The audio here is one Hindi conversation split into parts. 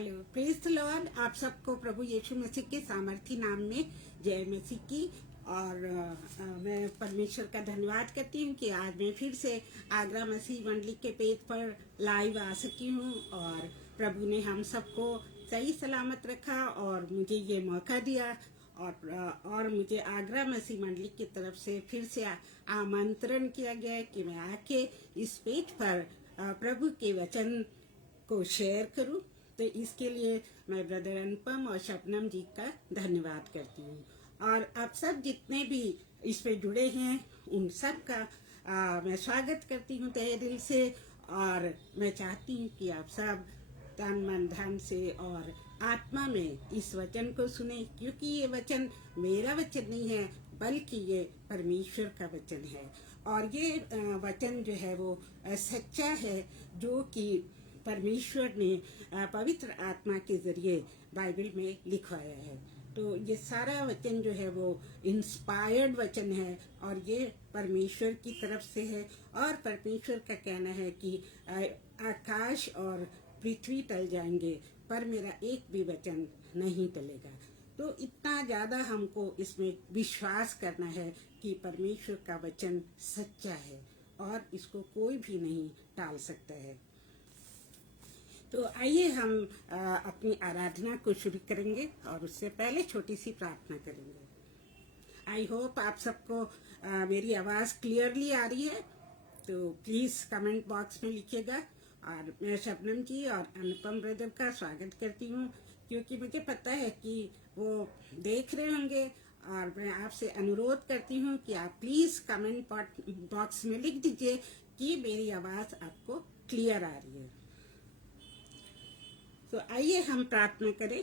Hello, praise the Lord. आप सबको प्रभु यीशु मसीह के सामर्थी नाम में जय मसीह की। और मैं परमेश्वर का धन्यवाद करती हूँ कि आज मैं फिर से आगरा मसीह मंडली के पेज पर लाइव आ सकी हूँ और प्रभु ने हम सबको सही सलामत रखा और मुझे ये मौका दिया और मुझे आगरा मसीह मंडली की तरफ से फिर से आमंत्रण किया गया कि मैं आके इस पेज पर प्रभु के वचन को शेयर करूं। तो इसके लिए मैं ब्रदर अनुपम और शबनम जी का धन्यवाद करती हूँ। और आप सब जितने भी इस पे जुड़े हैं उन सब का मैं स्वागत करती हूँ तहे दिल से। और मैं चाहती हूँ कि आप सब तन मन धन से और आत्मा में इस वचन को सुने, क्योंकि ये वचन मेरा वचन नहीं है बल्कि ये परमेश्वर का वचन है। और ये वचन जो है वो सच्चा है, जो कि परमेश्वर ने पवित्र आत्मा के जरिए बाइबल में लिखवाया है। तो ये सारा वचन जो है वो इंस्पायर्ड वचन है और ये परमेश्वर की तरफ से है। और परमेश्वर का कहना है कि आकाश और पृथ्वी टल जाएंगे पर मेरा एक भी वचन नहीं टलेगा। तो इतना ज़्यादा हमको इसमें विश्वास करना है कि परमेश्वर का वचन सच्चा है और इसको कोई भी नहीं टाल सकता है। तो आइए हम अपनी आराधना को शुरू करेंगे और उससे पहले छोटी सी प्रार्थना करेंगे। आई होप आप सबको मेरी आवाज़ क्लियरली आ रही है, तो प्लीज़ कमेंट बॉक्स में लिखिएगा। और मैं शबनम जी और अनुपम ब्रदर का स्वागत करती हूँ, क्योंकि मुझे पता है कि वो देख रहे होंगे। और मैं आपसे अनुरोध करती हूँ कि आप प्लीज़ कमेंट बॉक्स में लिख दीजिए कि मेरी आवाज़ आपको क्लियर आ रही है। तो आइए हम प्रार्थना करें।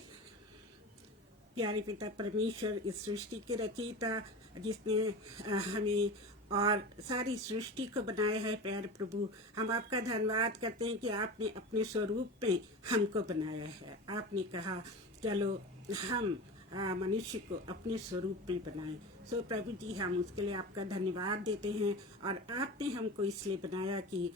प्यारे पिता परमेश्वर, इस सृष्टि के रचयिता जिसने हमें और सारी सृष्टि को बनाया है, प्यारे प्रभु, हम आपका धन्यवाद करते हैं कि आपने अपने स्वरूप में हमको बनाया है। आपने कहा चलो हम मनुष्य को अपने स्वरूप में बनाएं। सो प्रभु जी, हम उसके लिए आपका धन्यवाद देते हैं। और आपने हमको इसलिए बनाया कि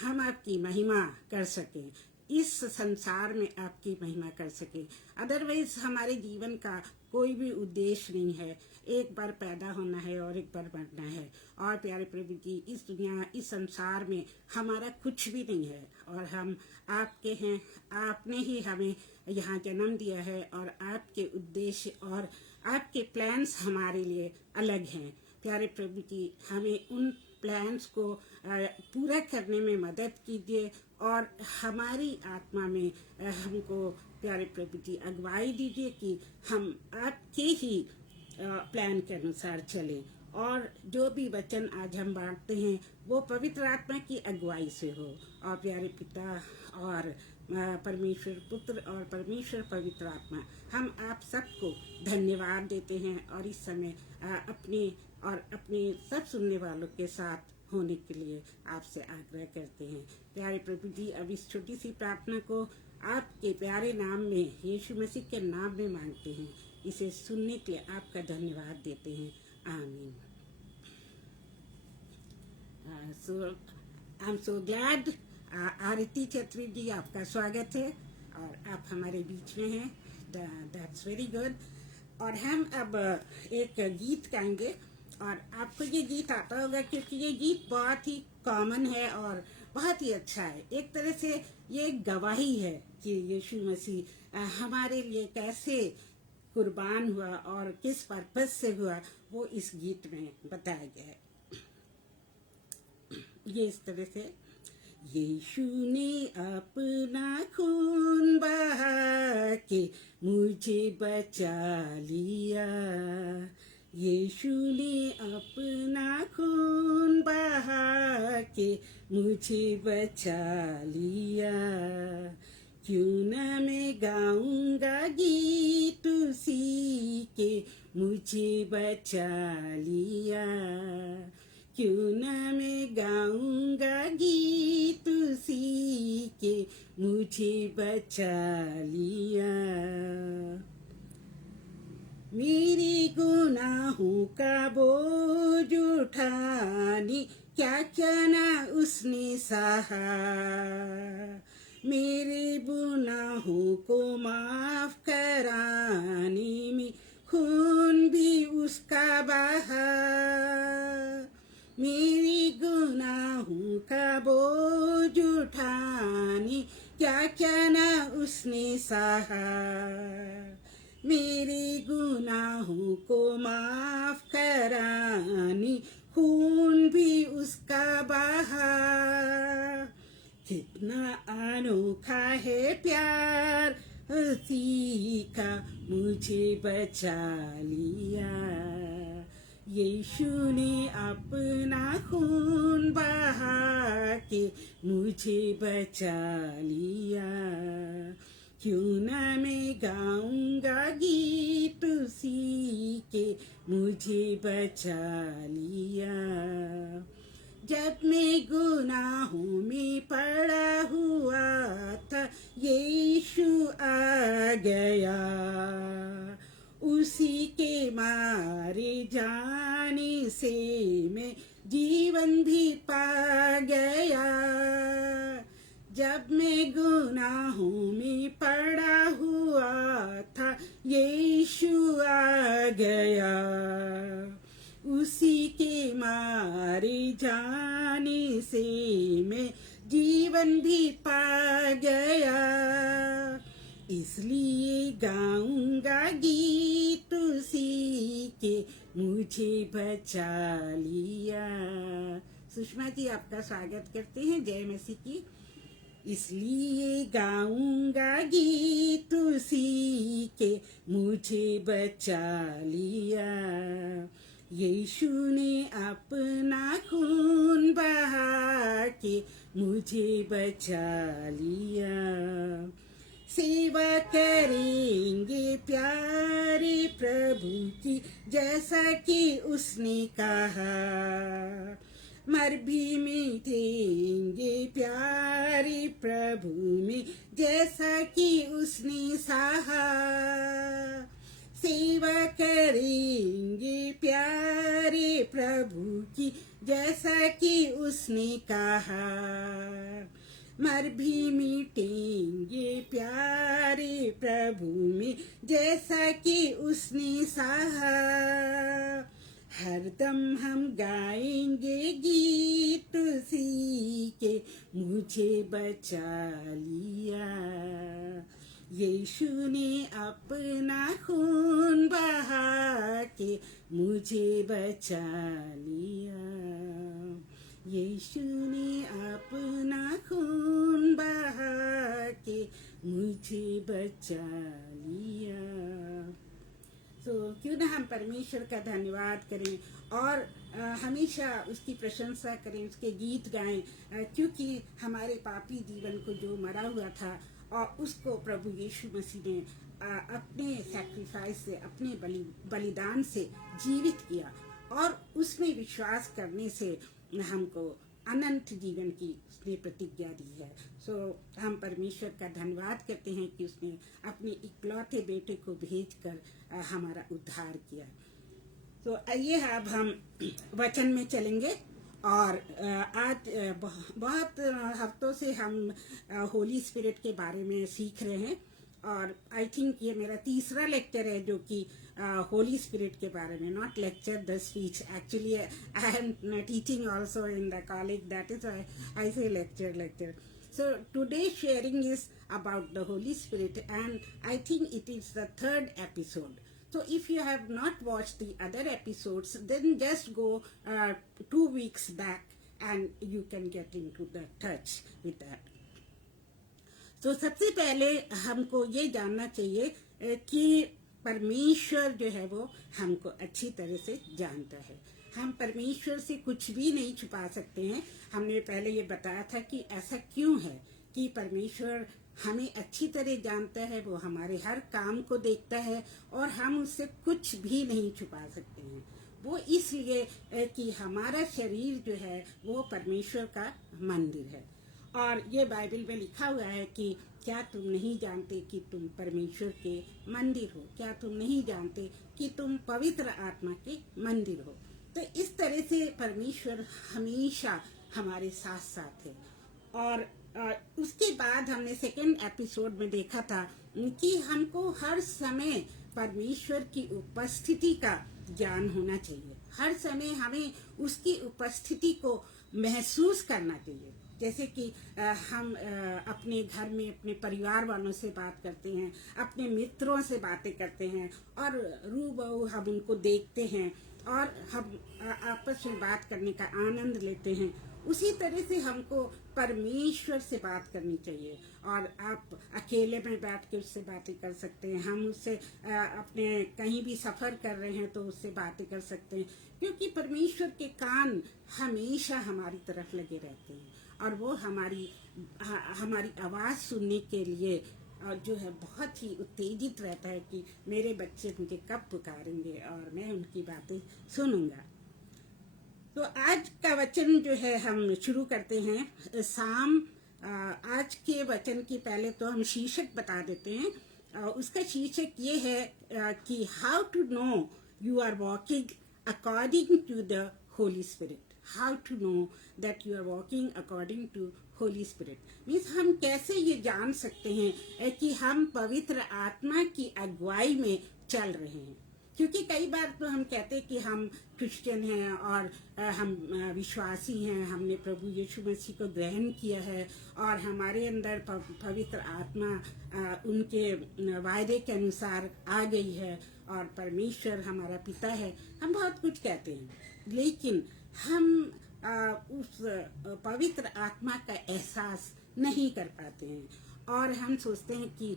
हम आपकी महिमा कर सकें, इस संसार में आपकी महिमा कर सके। अदरवाइज हमारे जीवन का कोई भी उद्देश्य नहीं है। एक बार पैदा होना है और एक बार मरना है। और प्यारे प्रभु जी, इस दुनिया, इस संसार में हमारा कुछ भी नहीं है और हम आपके हैं। आपने ही हमें यहाँ जन्म दिया है और आपके उद्देश्य और आपके प्लान्स हमारे लिए अलग हैं। प्यारे प्रभु जी, हमें उन प्लान्स को पूरा करने में मदद कीजिए और हमारी आत्मा में हमको प्यारे प्रभु जी अगुवाई दीजिए कि हम आपके ही प्लान के अनुसार चलें। और जो भी वचन आज हम बांटते हैं वो पवित्र आत्मा की अगुवाई से हो। और प्यारे पिता और परमेश्वर पुत्र और परमेश्वर पवित्र आत्मा, हम आप सबको धन्यवाद देते हैं और इस समय अपने सब सुनने वालों के साथ होने के लिए आपसे आग्रह करते हैं। प्यारे प्रभु जी, अब इस छोटी सी प्रार्थना को आपके प्यारे नाम में, यीशु मसीह के नाम में मांगते हैं। इसे सुनने के लिए आपका धन्यवाद देते हैं। आमीन। I am so glad. आरती छत्री जी, आपका स्वागत है और आप हमारे बीच में हैं। That's very good. और हम अब एक गीत गाएंगे और आपको ये गीत आता होगा क्योंकि ये गीत बहुत ही कॉमन है और बहुत ही अच्छा है। एक तरह से ये गवाही है कि यीशु मसीह हमारे लिए कैसे कुर्बान हुआ और किस पर्पस से हुआ, वो इस गीत में बताया गया है। ये इस तरह से, यीशु ने अपना खून बहा के मुझे बचा लिया। यीशु ने अपना खून बहा के मुझे बचा लिया। क्यों न मैं गाऊंगा गीत उसी के, मुझे बचा लिया। क्यों न मैं गाऊंगा गीत उसी के, मुझे बचा लिया। मेरे गुनाहों का बोझ उठाने क्या क्या ना उसने सहा। मेरे गुनाहों को माफ कराने में खून भी उसका बहा। मेरी गुनाहों का बोझ उठाने क्या क्या ना उसने सहा। मेरे गुनाहों को माफ कराने खून भी उसका बहा। कितना अनोखा है प्यार उसी का, मुझे बचा लिया। यीशु ने अपना खून बहा के मुझे बचा लिया। क्यों ना मैं गाऊंगा गीत उसी के, मुझे बचा लिया। जब मैं गुनाहों में पड़ा हुआ था, यीशु आ गया। उसी के मारे जाने से मैं जीवन भी पा गया। जब मैं गुनाहों में पड़ा हुआ था, यीशु आ गया। उसी के मारे जाने से मैं जीवन भी पा गया। इसलिए गाऊंगा गीत उसी के, मुझे बचा लिया। सुषमा जी, आपका स्वागत करते हैं। जय मसीह की। इसलिए गाऊंगा गीत उसी के, मुझे बचा लिया। यीशु ने अपना खून बहा के मुझे बचा लिया। सेवा करेंगे प्यारे प्रभु की, जैसा कि उसने कहा। मर भी मिटेंगे प्यारे प्रभु में, जैसा कि उसने सहा। सेवा करेंगे प्यारे प्रभु की, जैसा कि उसने कहा। मर भी मिटेंगे प्यारे प्रभु में, जैसा कि उसने सहा। हरदम हम गाएंगे गीत उसी के, मुझे बचा लिया। यीशु ने अपना खून बहा के मुझे बचा लिया। यीशु ने अपना खून बहा के मुझे बचा लिया। क्यों ना हम परमेश्वर का धन्यवाद करें और हमेशा उसकी प्रशंसा करें, उसके गीत गाएं, क्योंकि हमारे पापी जीवन को जो मरा हुआ था और उसको प्रभु यीशु मसीह ने अपने सैक्रिफाइस से, अपने बलिदान से जीवित किया और उसमें विश्वास करने से हमको अनंत जीवन की उसने प्रतिज्ञा दी है। हम परमेश्वर का धन्यवाद करते हैं कि उसने अपने इकलौते बेटे को भेजकर हमारा उद्धार किया। आइए अब हम वचन में चलेंगे और आज बहुत हफ्तों से हम होली स्पिरिट के बारे में सीख रहे हैं और आई थिंक ये मेरा तीसरा लेक्चर है जो कि होली स्पिरिट के बारे में, not lecture the speech. Actually I am teaching also in the college, that is I से lecture. So today's sharing is about the Holy Spirit, and I think it is the third episode. So if you have not watched the other episodes, then just go 2 weeks back and you can get into the touch with that. तो सबसे पहले हमको ये जानना चाहिए कि परमेश्वर जो है वो हमको अच्छी तरह से जानता है। हम परमेश्वर से कुछ भी नहीं छुपा सकते हैं। हमने पहले ये बताया था कि ऐसा क्यों है कि परमेश्वर हमें अच्छी तरह जानता है, वो हमारे हर काम को देखता है और हम उससे कुछ भी नहीं छुपा सकते हैं। वो इसलिए कि हमारा शरीर जो है वो परमेश्वर का मंदिर है और ये बाइबल में लिखा हुआ है कि क्या तुम नहीं जानते कि तुम परमेश्वर के मंदिर हो? क्या तुम नहीं जानते कि तुम पवित्र आत्मा के मंदिर हो? तो इस तरह से परमेश्वर हमेशा हमारे साथ साथ है और उसके बाद हमने सेकेंड एपिसोड में देखा था कि हमको हर समय परमेश्वर की उपस्थिति का ज्ञान होना चाहिए। हर समय हमें उसकी उपस्थिति को महसूस करना चाहिए। जैसे कि हम अपने घर में अपने परिवार वालों से बात करते हैं, अपने मित्रों से बातें करते हैं और रूबरू हम उनको देखते हैं और हम आपस में बात करने का आनंद लेते हैं। उसी तरह से हमको परमेश्वर से बात करनी चाहिए। और आप अकेले में बैठ के उससे बातें कर सकते हैं। हम उससे अपने कहीं भी सफ़र कर रहे हैं तो उससे बातें कर सकते हैं, क्योंकि परमेश्वर के कान हमेशा हमारी तरफ लगे रहते हैं और वो हमारी आवाज़ सुनने के लिए जो है बहुत ही उत्तेजित रहता है कि मेरे बच्चे मुझे कब पुकारेंगे और मैं उनकी बातें सुनूंगा। तो आज का वचन जो है हम शुरू करते हैं। साम आज के वचन की पहले तो हम शीर्षक बता देते हैं। उसका शीर्षक ये है कि how to know you are walking according to the holy spirit. How to know that you are walking according to holy spirit means हम कैसे ये जान सकते हैं कि हम पवित्र आत्मा की अगुवाई में चल रहे हैं। क्योंकि कई बार तो हम कहते हैं कि हम क्रिश्चियन हैं और हम विश्वासी हैं, हमने प्रभु यीशु मसीह को ग्रहण किया है और हमारे अंदर पवित्र आत्मा उनके वायदे के अनुसार आ गई है और परमेश्वर हमारा पिता है। हम बहुत कुछ कहते हैं, लेकिन हम उस पवित्र आत्मा का एहसास नहीं कर पाते हैं और हम सोचते हैं कि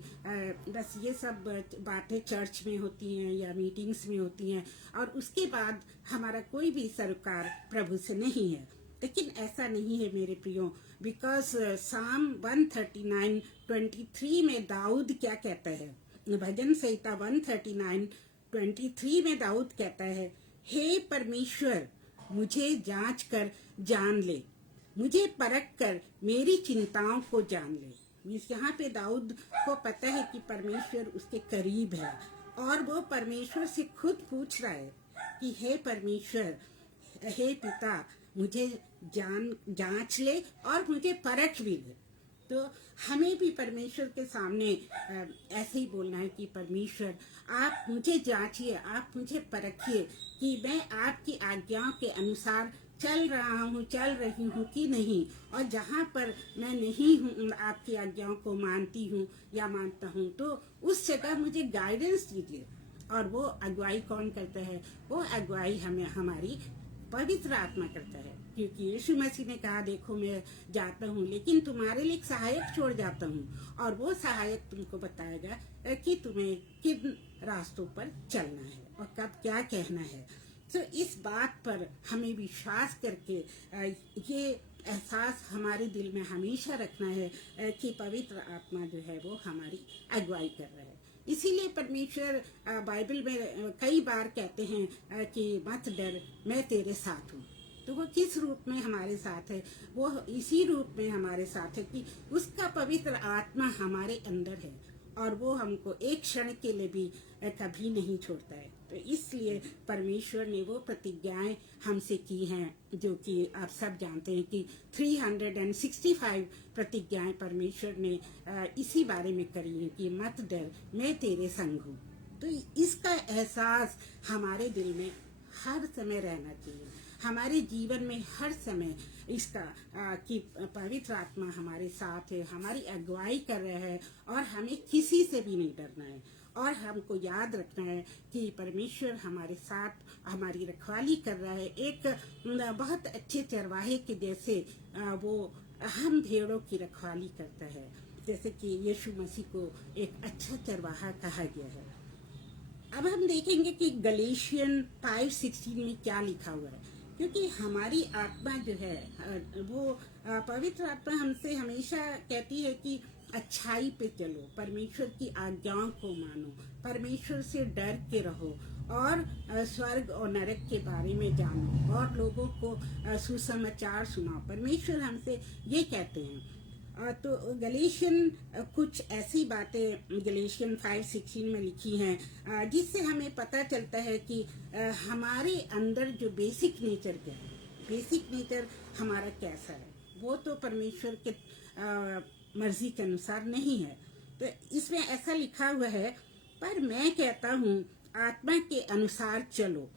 बस ये सब बातें चर्च में होती हैं या मीटिंग्स में होती हैं और उसके बाद हमारा कोई भी सरोकार प्रभु से नहीं है। लेकिन ऐसा नहीं है मेरे प्रियो, बिकॉज साम 139:23 में दाऊद क्या कहता है? भजन संहिता 139:23 में दाऊद कहता है, हे परमेश्वर मुझे जांच कर जान ले, मुझे परख कर मेरी चिंताओं को जान ले। यहाँ पे दाऊद को पता है कि परमेश्वर उसके करीब है और वो परमेश्वर से खुद पूछ रहा है कि हे परमेश्वर, हे पिता, मुझे जांच ले और मुझे परख भी ले। तो हमें भी परमेश्वर के सामने ऐसे ही बोलना है कि परमेश्वर आप मुझे जांचिए, आप मुझे परखिए कि मैं आपकी आज्ञाओं के अनुसार चल रहा हूँ, चल रही हूँ कि नहीं, और जहाँ पर मैं नहीं हूँ, आपकी आज्ञाओं को मानती हूँ या मानता हूँ, तो उस जगह मुझे गाइडेंस दीजिए। और वो अगुवाई कौन करता है? वो अगुवाई हमें हमारी पवित्र आत्मा करता है, क्योंकि यीशु मसीह ने कहा, देखो मैं जाता हूँ लेकिन तुम्हारे लिए एक सहायक छोड़ जाता हूँ और वो सहायक तुमको बताएगा कि तुम्हें किन रास्तों पर चलना है और कब क्या कहना है। तो इस बात पर हमें विश्वास करके ये एहसास हमारे दिल में हमेशा रखना है कि पवित्र आत्मा जो है वो हमारी अगुवाई कर रहा है। इसीलिए परमेश्वर बाइबल में कई बार कहते हैं कि मत डर, मैं तेरे साथ हूँ। तो वो किस रूप में हमारे साथ है? वो इसी रूप में हमारे साथ है कि उसका पवित्र आत्मा हमारे अंदर है और वो हमको एक क्षण के लिए भी कभी नहीं छोड़ता है। तो इसलिए परमेश्वर ने वो प्रतिज्ञाएं हमसे की हैं, जो कि आप सब जानते हैं कि 365 प्रतिज्ञाएं परमेश्वर ने इसी बारे में करी हैं कि मत डर, मैं तेरे संग हूँ। तो इसका एहसास हमारे दिल में हर समय रहना चाहिए, हमारे जीवन में हर समय इसका कि पवित्र आत्मा हमारे साथ है, हमारी अगुवाई कर रहा है और हमें किसी से भी नहीं डरना है। और हमको याद रखना है कि परमेश्वर हमारे साथ हमारी रखवाली कर रहा है। एक बहुत अच्छे चरवाहे के जैसे वो हम भेड़ों की रखवाली करता है, जैसे कि यीशु मसीह को एक अच्छा चरवाहा कहा गया है। अब हम देखेंगे कि गलेशियन 5:16 में क्या लिखा हुआ है, क्योंकि हमारी आत्मा जो है वो पवित्र आत्मा हमसे हमेशा कहती है कि अच्छाई पे चलो, परमेश्वर की आज्ञाओं को मानो, परमेश्वर से डर के रहो और स्वर्ग और नरक के बारे में जानो और लोगों को सुसमाचार सुनाओ। परमेश्वर हमसे ये कहते हैं। तो गलेशियन कुछ ऐसी बातें गलेशियन 5:16 में लिखी हैं जिससे हमें पता चलता है कि हमारे अंदर जो बेसिक नेचर क्या है, बेसिक नेचर हमारा कैसा है। वो तो परमेश्वर के मर्जी के अनुसार नहीं है। तो इसमें ऐसा लिखा हुआ है, पर मैं कहता हूँ आत्मा के अनुसार चलो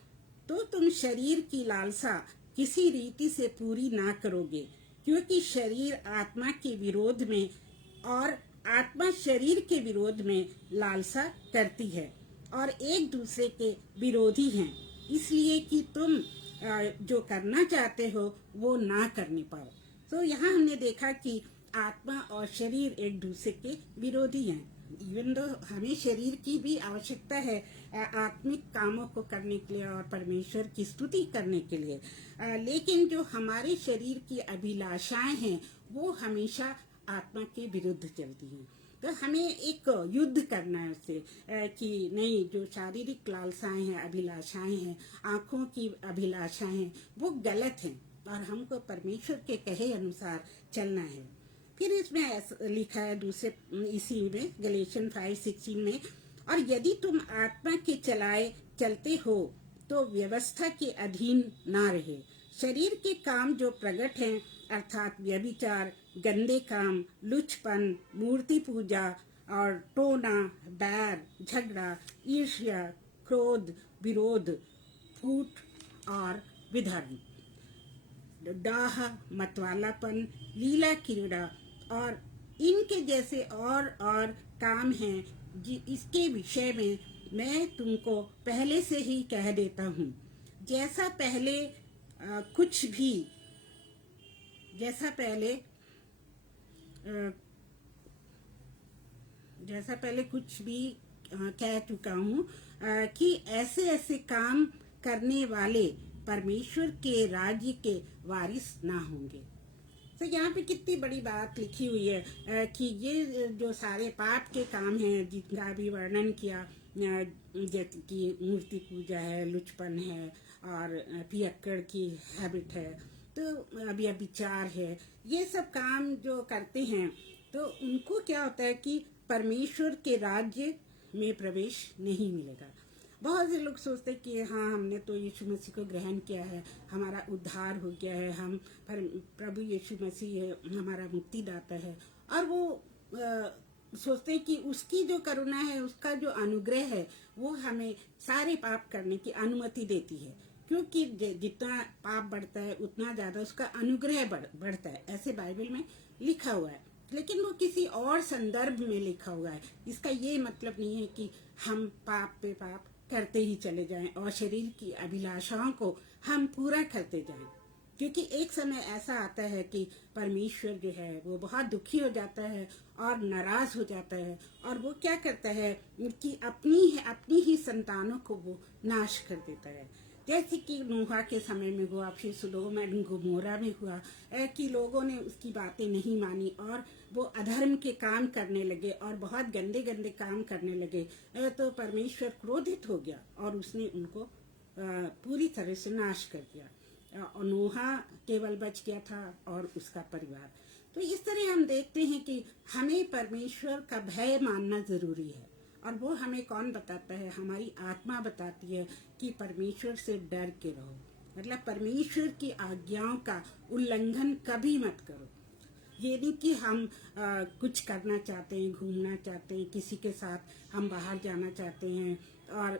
तो तुम शरीर की लालसा किसी रीति से पूरी ना करोगे, क्योंकि शरीर आत्मा के विरोध में और आत्मा शरीर के विरोध में लालसा करती है और एक दूसरे के विरोधी हैं, इसलिए कि तुम जो करना चाहते हो वो ना करने पाओ। तो यहाँ हमने देखा कि आत्मा और शरीर एक दूसरे के विरोधी हैं। इवन दो हमें शरीर की भी आवश्यकता है आत्मिक कामों को करने के लिए और परमेश्वर की स्तुति करने के लिए, लेकिन जो हमारे शरीर की अभिलाषाएं हैं वो हमेशा आत्मा के विरुद्ध चलती हैं। तो हमें एक युद्ध करना है उससे कि नहीं, जो शारीरिक लालसाएं हैं, अभिलाषाएं हैं, आंखों की अभिलाषाएं हैं, वो गलत हैं और हमको परमेश्वर के कहे अनुसार चलना है। फिर इसमें लिखा है दूसरे इसी में गलेशियन 5:16 में, और यदि तुम आत्मा के चलाए चलते हो तो व्यवस्था के अधीन ना रहे। शरीर के काम जो प्रकट हैं अर्थात व्यभिचार, गंदे काम, लुचपन, मूर्ति पूजा और टोना, बैर, झगड़ा, ईर्ष्या, क्रोध, विरोध, फूट और विधर्म, डाह, मतवालापन, लीला क्रीड़ा और इनके जैसे और काम हैं, इसके विषय में मैं तुमको पहले से ही कह देता हूँ। जैसा पहले कुछ भी कह चुका हूँ कि ऐसे ऐसे काम करने वाले परमेश्वर के राज्य के वारिस ना होंगे। तो यहाँ पे कितनी बड़ी बात लिखी हुई है कि ये जो सारे पाप के काम हैं जिनका भी वर्णन किया, जैसे कि मूर्ति पूजा है, लुचपन है और पियक्कड़ की हैबिट है, तो अभी विचार है, ये सब काम जो करते हैं तो उनको क्या होता है कि परमेश्वर के राज्य में प्रवेश नहीं मिलेगा। बहुत से लोग सोचते हैं कि हाँ, हमने तो यीशु मसीह को ग्रहण किया है, हमारा उद्धार हो गया है, हम प्रभु यीशु मसीह हमारा मुक्तिदाता है, और वो सोचते हैं कि उसकी जो करुणा है, उसका जो अनुग्रह है, वो हमें सारे पाप करने की अनुमति देती है, क्योंकि जितना पाप बढ़ता है उतना ज़्यादा उसका अनुग्रह बढ़ता है, ऐसे बाइबल में लिखा हुआ है। लेकिन वो किसी और संदर्भ में लिखा हुआ है। इसका ये मतलब नहीं है कि हम पाप पे पाप करते ही चले जाएं और शरीर की अभिलाषाओं को हम पूरा करते जाएं, क्योंकि एक समय ऐसा आता है कि परमेश्वर जो है वो बहुत दुखी हो जाता है और नाराज हो जाता है, और वो क्या करता है कि अपनी ही संतानों को वो नाश कर देता है। जैसे कि नूहा के समय में हुआ, फिर सदोम और गोमोरा में हुआ कि लोगों ने उसकी बातें नहीं मानी और वो अधर्म के काम करने लगे और बहुत गंदे गंदे काम करने लगे। तो परमेश्वर क्रोधित हो गया और उसने उनको पूरी तरह से नाश कर दिया, और नूहा केवल बच गया था और उसका परिवार। तो इस तरह हम देखते हैं कि हमें परमेश्वर का भय मानना जरूरी है, और वो हमें कौन बताता है? हमारी आत्मा बताती है कि परमेश्वर से डर के रहो, मतलब परमेश्वर की आज्ञाओं का उल्लंघन कभी मत करो। ये नहीं कि हम कुछ करना चाहते हैं, घूमना चाहते हैं, किसी के साथ हम बाहर जाना चाहते हैं और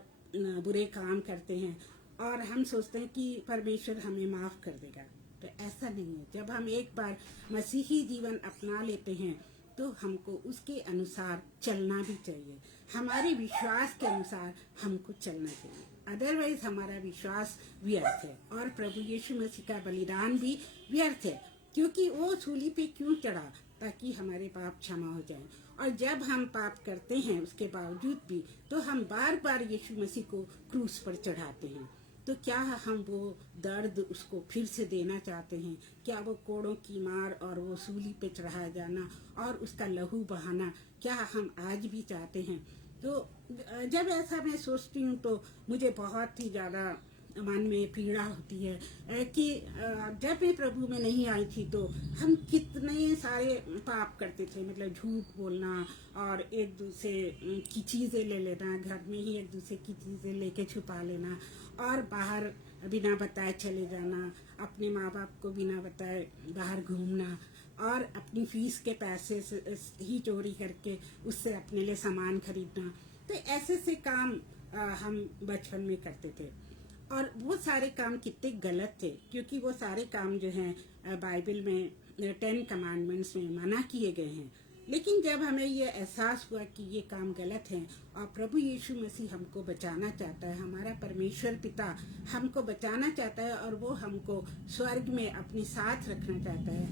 बुरे काम करते हैं और हम सोचते हैं कि परमेश्वर हमें माफ़ कर देगा। तो ऐसा नहीं है। जब हम एक बार मसीही जीवन अपना लेते हैं तो हमको उसके अनुसार चलना भी चाहिए, हमारे विश्वास के अनुसार हमको चलना चाहिए, अदरवाइज हमारा विश्वास व्यर्थ है और प्रभु यीशु मसीह का बलिदान भी व्यर्थ है, क्योंकि वो सूली पे क्यों चढ़ा? ताकि हमारे पाप क्षमा हो जाएं। और जब हम पाप करते हैं उसके बावजूद भी तो हम बार बार यीशु मसीह को क्रूस पर चढ़ाते हैं। तो क्या हम वो दर्द उसको फिर से देना चाहते हैं? क्या वो कोड़ों की मार और वो सूली पे चढ़ाया जाना और उसका लहू बहाना क्या हम आज भी चाहते हैं? तो जब ऐसा मैं सोचती हूँ तो मुझे बहुत ही ज़्यादा मन में पीड़ा होती है कि जब मैं प्रभु में नहीं आई थी तो हम कितने सारे पाप करते थे, मतलब झूठ बोलना और एक दूसरे की चीज़ें ले लेना, घर में ही एक दूसरे की चीज़ें लेके छुपा लेना और बाहर बिना बताए चले जाना, अपने माँ बाप को बिना बताए बाहर घूमना और अपनी फीस के पैसे ही चोरी करके उससे अपने लिए सामान खरीदना। तो ऐसे से काम हम बचपन में करते थे, और वो सारे काम कितने गलत थे, क्योंकि वो सारे काम जो हैं बाइबल में 10 कमांडमेंट्स में मना किए गए हैं। लेकिन जब हमें ये एहसास हुआ कि ये काम गलत हैं और प्रभु यीशु मसीह हमको बचाना चाहता है, हमारा परमेश्वर पिता हमको बचाना चाहता है और वो हमको स्वर्ग में अपने साथ रखना चाहता है,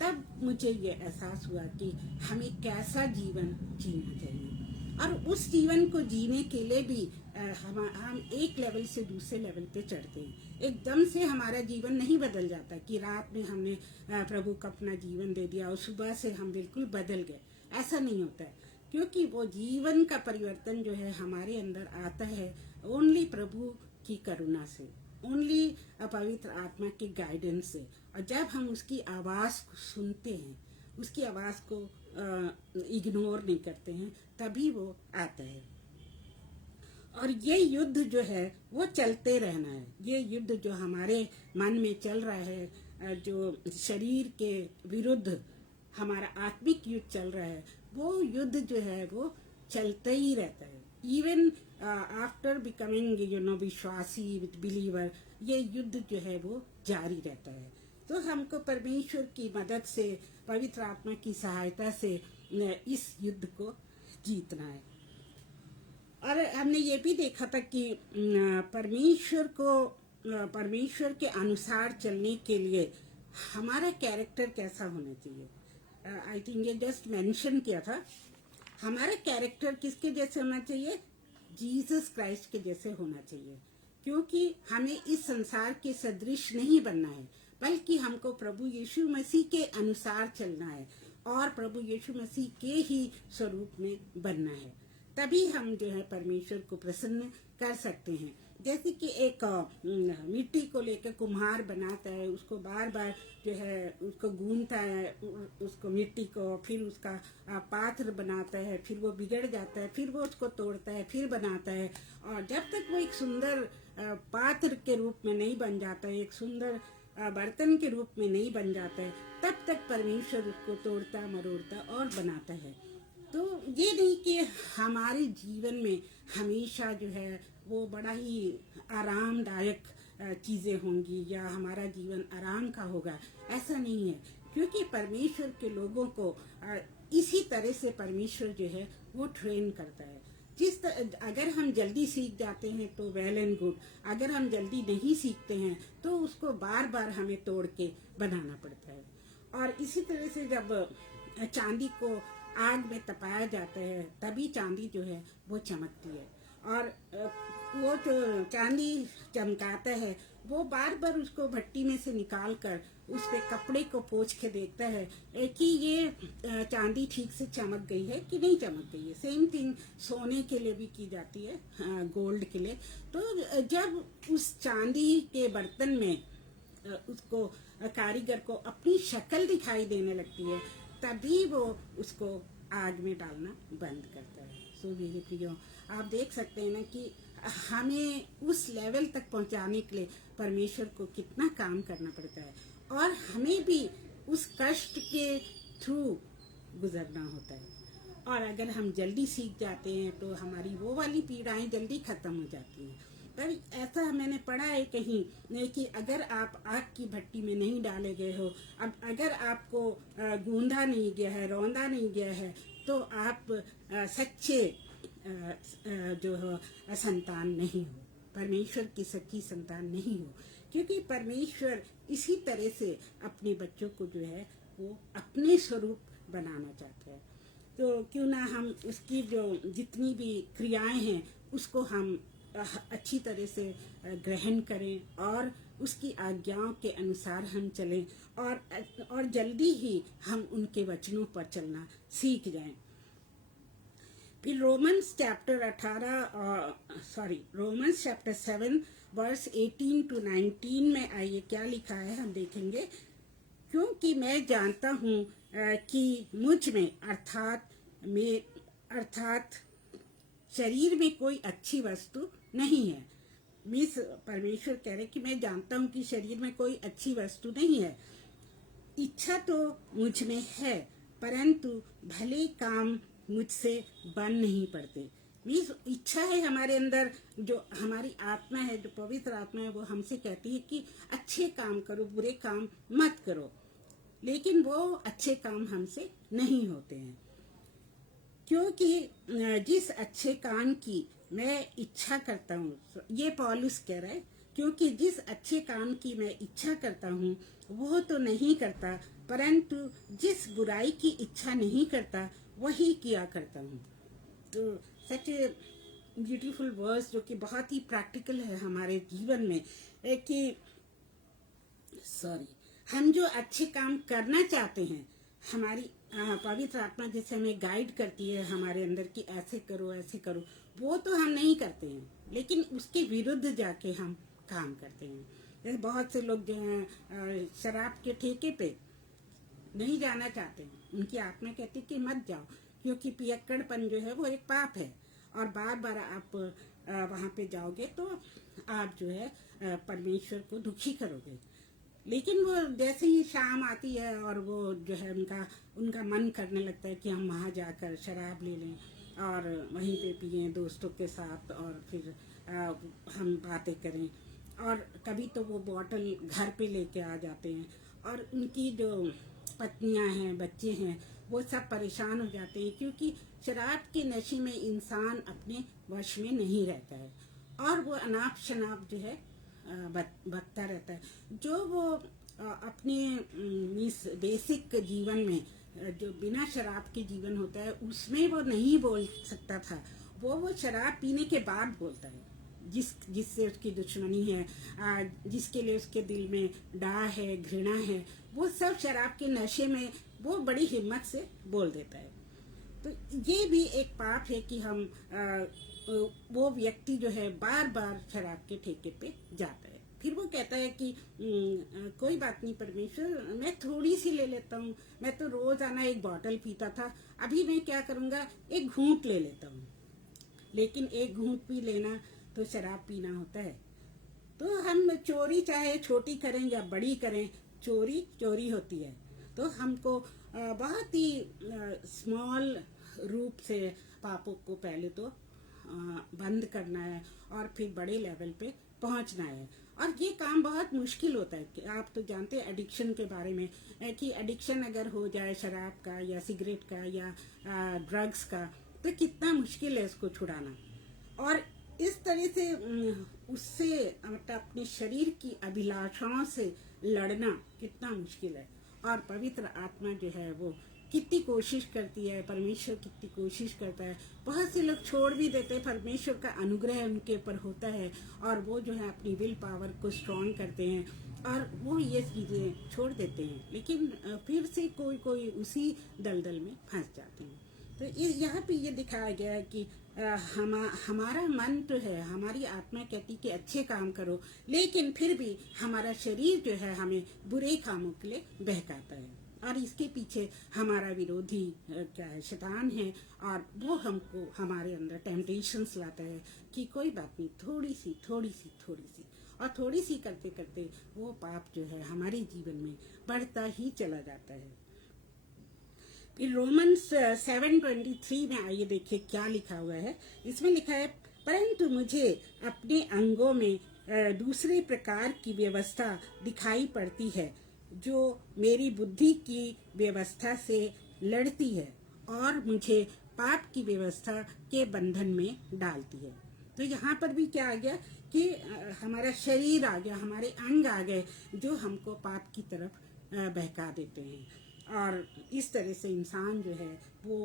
तब मुझे ये एहसास हुआ कि हमें कैसा जीवन जीना चाहिए। और उस जीवन को जीने के लिए भी हम एक लेवल से दूसरे लेवल पे चढ़ते हैं। एकदम से हमारा जीवन नहीं बदल जाता कि रात में हमने प्रभु को अपना जीवन दे दिया और सुबह से हम बिल्कुल बदल गए, ऐसा नहीं होता है। क्योंकि वो जीवन का परिवर्तन जो है हमारे अंदर आता है ओनली प्रभु की करुणा से, ओनली पवित्र आत्मा के गाइडेंस से। और जब हम उसकी आवाज़ को सुनते हैं, उसकी आवाज़ को इग्नोर नहीं करते हैं, तभी वो आता है। और ये युद्ध जो है वो चलते रहना है। ये युद्ध जो हमारे मन में चल रहा है, जो शरीर के विरुद्ध हमारा आत्मिक युद्ध चल रहा है, वो युद्ध जो है वो चलते ही रहता है। इवन आफ्टर बिकमिंग विश्वासी विद बिलीवर, ये युद्ध जो है वो जारी रहता है। तो हमको परमेश्वर की मदद से, पवित्र आत्मा की सहायता से इस युद्ध को जीतना है। और हमने ये भी देखा था कि परमेश्वर के अनुसार चलने के लिए हमारा कैरेक्टर कैसा होना चाहिए। आई थिंक ये जस्ट मेंशन किया था। हमारा कैरेक्टर किसके जैसे होना चाहिए? जीसस क्राइस्ट के जैसे होना चाहिए। क्योंकि हमें इस संसार के सदृश नहीं बनना है, बल्कि हमको प्रभु यीशु मसीह के अनुसार चलना है और प्रभु यीशु मसीह के ही स्वरूप में बनना है। तभी हम जो है परमेश्वर को प्रसन्न कर सकते हैं। जैसे कि एक मिट्टी को लेकर कुम्हार बनाता है, उसको बार बार जो है उसको गूंथता है, उसको मिट्टी को, फिर उसका पात्र बनाता है, फिर वो बिगड़ जाता है, फिर वो उसको तोड़ता है, फिर बनाता है। और जब तक वो एक सुंदर पात्र के रूप में नहीं बन जाता है, एक सुंदर बर्तन के रूप में नहीं बन जाता है, तब तक परमेश्वर उसको तोड़ता, मरोड़ता और बनाता है। तो ये नहीं कि हमारे जीवन में हमेशा जो है वो बड़ा ही आरामदायक चीज़ें होंगी या हमारा जीवन आराम का होगा, ऐसा नहीं है। क्योंकि परमेश्वर के लोगों को इसी तरह से परमेश्वर जो है वो ट्रेन करता है। अगर हम जल्दी सीख जाते हैं तो वेल एंड गुड, अगर हम जल्दी नहीं सीखते हैं तो उसको बार बार हमें तोड़ के बनाना पड़ता है। और इसी तरह से जब चांदी को आग में तपाया जाता है, तभी चांदी जो है वो चमकती है। और वो जो चांदी चमकाता है, वो बार बार उसको भट्टी में से निकाल कर उस पे कपड़े को पोंछ के देखता है कि ये चांदी ठीक से चमक गई है कि नहीं चमक गई है। सेम थिंग सोने के लिए भी की जाती है, गोल्ड के लिए। तो जब उस चांदी के बर्तन में उसको कारीगर को अपनी शक्ल दिखाई देने लगती है, तभी वो उसको आग में डालना बंद करता है। सो मेरे प्रियो, आप देख सकते हैं ना कि हमें उस लेवल तक पहुंचाने के लिए परमेश्वर को कितना काम करना पड़ता है, और हमें भी उस कष्ट के थ्रू गुजरना होता है। और अगर हम जल्दी सीख जाते हैं तो हमारी वो वाली पीड़ाएं जल्दी खत्म हो जाती हैं। पर ऐसा मैंने पढ़ा है कहीं कि अगर आप आग की भट्टी में नहीं डाले गए हो, अब अगर आपको गूंधा नहीं गया है, रौंदा नहीं गया है, तो आप सच्चे जो हो संतान नहीं हो, परमेश्वर की सच्ची संतान नहीं हो। क्योंकि परमेश्वर इसी तरह से अपने बच्चों को जो है वो अपने स्वरूप बनाना चाहता है। तो क्यों ना हम उसकी जो जितनी भी क्रियाएं हैं उसको हम अच्छी तरह से ग्रहण करें और उसकी आज्ञाओं के अनुसार हम चलें, और जल्दी ही हम उनके वचनों पर चलना सीख जाएं। फिर रोमन्स चैप्टर 7 वर्स 18 to 19 में आइए क्या लिखा है हम देखेंगे। क्योंकि मैं जानता हूँ कि मुझ में अर्थात शरीर में कोई अच्छी वस्तु नहीं है। परमेश्वर कह रहे कि मैं जानता हूँ कि शरीर में कोई अच्छी वस्तु नहीं है, इच्छा तो मुझ में है, परंतु भले काम मुझसे बन नहीं पड़ते। मीन्स इच्छा है हमारे अंदर, जो हमारी आत्मा है, जो पवित्र आत्मा है, वो हमसे कहती है कि अच्छे काम करो, बुरे काम मत करो, लेकिन वो अच्छे काम हमसे नहीं होते हैं, क्योंकि जिस अच्छे काम की मैं इच्छा करता हूँ, ये पौलुस कह रहा है, क्योंकि जिस अच्छे काम की मैं इच्छा करता हूँ वो तो नहीं करता, परंतु जिस बुराई की इच्छा नहीं करता वही किया करता हूँ। तो सच ब्यूटीफुल वर्स जो कि बहुत ही प्रैक्टिकल है हमारे जीवन में, कि सॉरी, हम जो अच्छे काम करना चाहते हैं, हमारी पवित्र आत्मा जैसे हमें गाइड करती है हमारे अंदर कि ऐसे करो ऐसे करो, वो तो हम नहीं करते हैं, लेकिन उसके विरुद्ध जाके हम काम करते हैं। जैसे बहुत से लोग जो हैं शराब के ठेके पे नहीं जाना चाहते हैं, उनकी आत्मा कहती है कि मत जाओ, क्योंकि पियक्कड़पन जो है वो एक पाप है, और बार बार आप वहाँ पे जाओगे तो आप जो है परमेश्वर को दुखी करोगे। लेकिन वो जैसे ही शाम आती है और वो जो है उनका मन करने लगता है कि हम वहाँ जाकर शराब ले लें और वहीं पे पिएं दोस्तों के साथ, और फिर हम बातें करें, और कभी तो वो बॉटल घर पे लेके आ जाते हैं, और उनकी जो पत्नियां हैं, बच्चे हैं, वो सब परेशान हो जाते हैं, क्योंकि शराब के नशे में इंसान अपने वश में नहीं रहता है, और वो अनाप शनाप जो है बकता रहता है। जो वो अपने इस बेसिक जीवन में जो बिना शराब के जीवन होता है उसमें वो नहीं बोल सकता था, वो शराब पीने के बाद बोलता है, जिससे उसकी दुश्मनी है, जिसके लिए उसके दिल में डाह है, घृणा है, वो सब शराब के नशे में वो बड़ी हिम्मत से बोल देता है। तो ये भी एक पाप है कि हम वो व्यक्ति जो है बार बार शराब के ठेके पे जाता है, फिर वो कहता है कि कोई बात नहीं परमेश्वर, मैं थोड़ी सी ले लेता हूँ, मैं तो रोज आना एक बॉटल पीता था, अभी मैं क्या करूँगा, एक घूंट ले लेता हूँ। लेकिन एक घूंट पी लेना तो शराब पीना होता है। तो हम चोरी चाहे छोटी करें या बड़ी करें, चोरी चोरी होती है। तो हमको बहुत ही स्मॉल रूप से पापों को पहले तो बंद करना है, और फिर बड़े लेवल पे पहुंचना है। और ये काम बहुत मुश्किल होता है, कि आप तो जानते हैं एडिक्शन के बारे में, कि एडिक्शन अगर हो जाए शराब का या सिगरेट का या ड्रग्स का, तो कितना मुश्किल है इसको छुड़ाना। और इस तरह से उससे मतलब अपने शरीर की अभिलाषाओं से लड़ना कितना मुश्किल है। और पवित्र आत्मा जो है वो कितनी कोशिश करती है, परमेश्वर कितनी कोशिश करता है। बहुत से लोग छोड़ भी देते हैं, परमेश्वर का अनुग्रह उनके ऊपर होता है, और वो जो है अपनी विल पावर को स्ट्रॉन्ग करते हैं, और वो ये चीज़ें छोड़ देते हैं, लेकिन फिर से कोई कोई उसी दलदल में फंस जाते हैं। तो यहाँ पे ये दिखाया गया है कि हमारा मन तो है, हमारी आत्मा कहती कि अच्छे काम करो, लेकिन फिर भी हमारा शरीर जो है हमें बुरे कामों के लिए बहकाता है, और इसके पीछे हमारा विरोधी क्या है, शैतान है, और वो हमको हमारे अंदर टेम्पटेशंस लाता है कि कोई बात नहीं, थोड़ी सी थोड़ी सी थोड़ी सी, और थोड़ी सी करते करते वो पाप जो है हमारे जीवन में बढ़ता ही चला जाता है। फिर रोमन्स 7:23 में आइए देखिए क्या लिखा हुआ है। इसमें लिखा है, परंतु मुझे अपने अंगों में दूसरे प्रकार की व्यवस्था दिखाई पड़ती है, जो मेरी बुद्धि की व्यवस्था से लड़ती है और मुझे पाप की व्यवस्था के बंधन में डालती है। तो यहाँ पर भी क्या आ गया कि हमारा शरीर आ गया, हमारे अंग आ गए, जो हमको पाप की तरफ बहका देते हैं, और इस तरह से इंसान जो है वो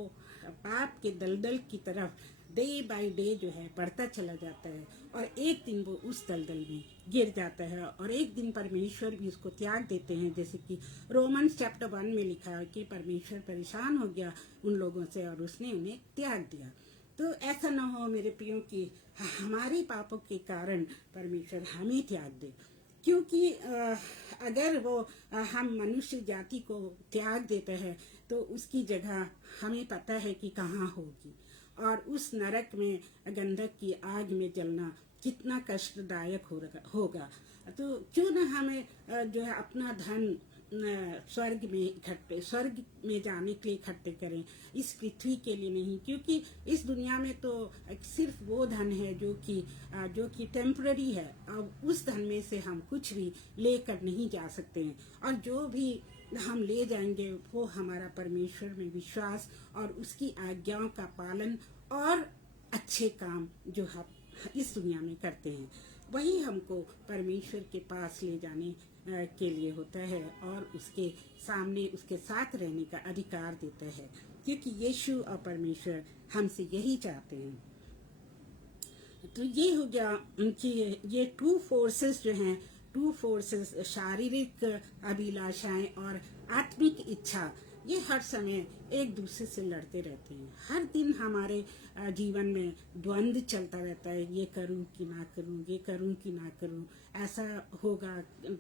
पाप के दलदल की तरफ डे बाय डे जो है बढ़ता चला जाता है, और एक दिन वो उस दलदल में गिर जाता है, और एक दिन परमेश्वर भी उसको त्याग देते हैं। जैसे कि रोमन्स चैप्टर 1 में लिखा है कि परमेश्वर परेशान हो गया उन लोगों से और उसने उन्हें त्याग दिया। तो ऐसा ना हो मेरे प्रियो कि हमारे पापों के कारण परमेश्वर हमें त्याग दे, क्योंकि अगर वो हम मनुष्य जाति को त्याग देते हैं तो उसकी जगह हमें पता है कि कहाँ होगी, और उस नरक में गंधक की आग में जलना कितना कष्टदायक होगा। तो क्यों ना हमें जो है अपना धन स्वर्ग में जाने के लिए इकट्ठे करें, इस पृथ्वी के लिए नहीं, क्योंकि इस दुनिया में तो सिर्फ वो धन है जो कि टेम्पररी है। अब उस धन में से हम कुछ भी लेकर नहीं जा सकते हैं, और जो भी हम ले जाएंगे वो हमारा परमेश्वर में विश्वास और उसकी आज्ञाओं का पालन और अच्छे काम जो हम इस दुनिया में करते हैं, वही हमको परमेश्वर के पास ले जाने के लिए होता है और उसके सामने उसके साथ रहने का अधिकार देता है, क्योंकि यीशु और परमेश्वर हमसे यही चाहते हैं। तो ये हो गया उनकी ये टू फोर्सेस जो हैं, टू फोर्सेस, शारीरिक अभिलाषाएं और आत्मिक इच्छा, ये हर समय एक दूसरे से लड़ते रहते हैं। हर दिन हमारे जीवन में द्वंद्व चलता रहता है, ये करूं कि ना करूं, ये करूं कि ना करूं, ऐसा होगा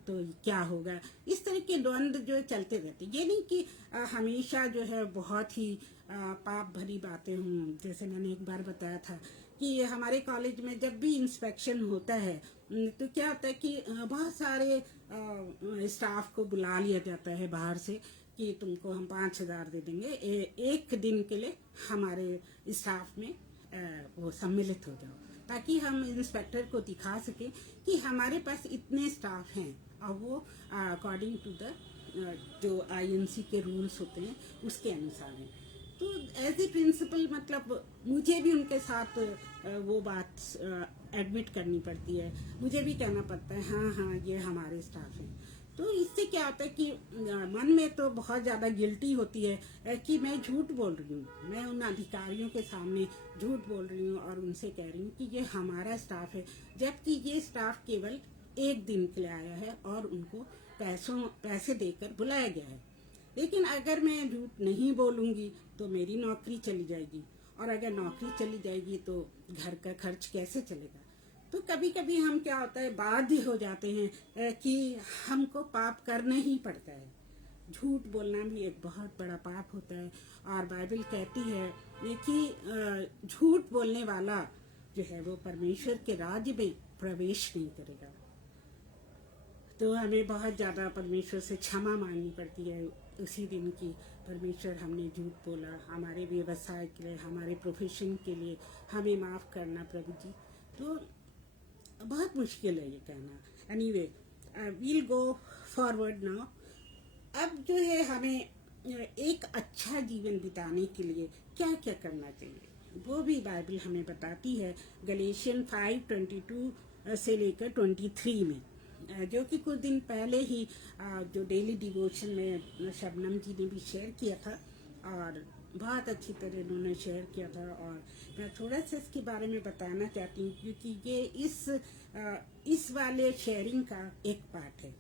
तो क्या होगा, इस तरह के द्वंद्व जो चलते रहते हैं। ये नहीं कि हमेशा जो है बहुत ही पाप भरी बातें हों। जैसे मैंने एक बार बताया था कि हमारे कॉलेज में जब भी इंस्पेक्शन होता है तो क्या होता है कि बहुत सारे स्टाफ को बुला लिया जाता है बाहर से कि तुमको हम 5,000 दे देंगे, एक दिन के लिए हमारे स्टाफ में वो सम्मिलित हो जाओ, ताकि हम इंस्पेक्टर को दिखा सके कि हमारे पास इतने स्टाफ हैं और वो अकॉर्डिंग टू द जो आईएनसी के रूल्स होते हैं उसके अनुसार है। तो एज ए प्रिंसिपल मतलब मुझे भी उनके साथ वो बात एडमिट करनी पड़ती है, मुझे भी कहना पड़ता है हाँ ये हमारे स्टाफ हैं। तो इससे क्या होता है कि मन में तो बहुत ज़्यादा गिल्टी होती है कि मैं झूठ बोल रही हूँ, मैं उन अधिकारियों के सामने झूठ बोल रही हूँ और उनसे कह रही हूँ कि ये हमारा स्टाफ है, जबकि ये स्टाफ केवल एक दिन के लिए आया है और उनको पैसे देकर बुलाया गया है। लेकिन अगर मैं झूठ नहीं बोलूँगी तो मेरी नौकरी चली जाएगी, और अगर नौकरी चली जाएगी तो घर का खर्च कैसे चलेगा। तो कभी कभी हम क्या होता है बाध्य हो जाते हैं कि हमको पाप करना ही पड़ता है। झूठ बोलना भी एक बहुत बड़ा पाप होता है, और बाइबल कहती है कि झूठ बोलने वाला जो है वो परमेश्वर के राज्य में प्रवेश नहीं करेगा। तो हमें बहुत ज़्यादा परमेश्वर से क्षमा मांगनी पड़ती है उसी दिन की। परमेश्वर हमने झूठ बोला, हमारे व्यवसाय के लिए, हमारे प्रोफेशन के लिए हमें माफ़ करना प्रभु जी। तो बहुत मुश्किल है ये कहना। Anyway we'll go forward now. अब जो है हमें एक अच्छा जीवन बिताने के लिए क्या क्या करना चाहिए वो भी बाइबल हमें बताती है। गलेशियन 5:22 से लेकर 23 में, जो कि कुछ दिन पहले ही जो डेली डिवोशन में शबनम जी ने भी शेयर किया था, और बहुत अच्छी तरह उन्होंने शेयर किया था, और मैं थोड़ा सा इसके बारे में बताना चाहती हूँ क्योंकि ये इस वाले शेयरिंग का एक पार्ट है।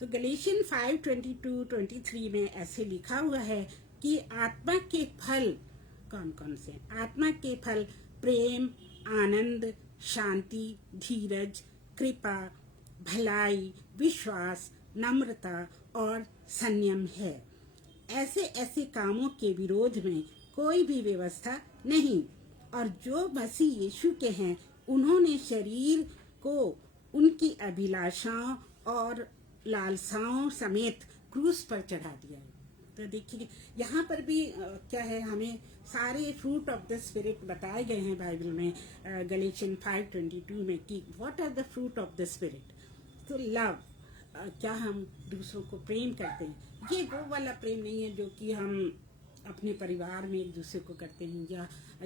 तो गलेशियन 5:22-23 में ऐसे लिखा हुआ है कि आत्मा के फल कौन कौन से? आत्मा के फल प्रेम, आनंद, शांति, धीरज, कृपा, भलाई, विश्वास, नम्रता और संयम है। ऐसे ऐसे कामों के विरोध में कोई भी व्यवस्था नहीं, और जो मसीह यीशु के हैं उन्होंने शरीर को उनकी अभिलाषाओं और लालसाओं समेत क्रूस पर चढ़ा दिया है। तो देखिए यहाँ पर भी क्या है, हमें सारे फ्रूट ऑफ द स्पिरिट बताए गए हैं बाइबल में गलेशियन 5:22 में कि what are the fruit of the spirit. तो लव, क्या हम दूसरों को प्रेम करते हैं। ये वो वाला प्रेम नहीं है जो कि हम अपने परिवार में एक दूसरे को करते हैं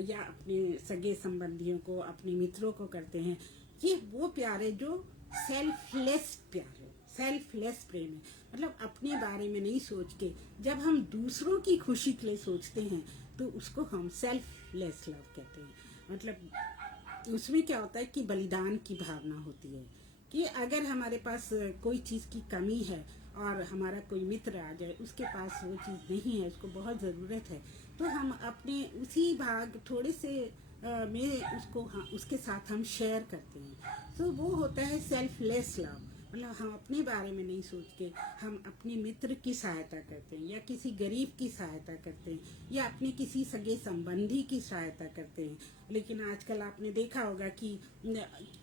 या अपने सगे संबंधियों को, अपने मित्रों को करते हैं। ये वो प्यार है जो सेल्फलेस प्यार है, सेल्फलेस प्रेम है। मतलब अपने बारे में नहीं सोच के जब हम दूसरों की खुशी के लिए सोचते हैं तो उसको हम सेल्फलेस लव कहते हैं। मतलब उसमें क्या होता है कि बलिदान की भावना होती है कि अगर हमारे पास कोई चीज़ की कमी है और हमारा कोई मित्र आ जाए, उसके पास वो चीज़ नहीं है, उसको बहुत ज़रूरत है, तो हम अपने उसी भाग थोड़े से में उसको उसके साथ हम शेयर करते हैं। तो वो होता है सेल्फलेस लव। मतलब हम अपने बारे में नहीं सोच के हम अपने मित्र की सहायता करते हैं, या किसी गरीब की सहायता करते हैं, या अपने किसी सगे संबंधी की सहायता करते हैं। लेकिन आजकल आपने देखा होगा कि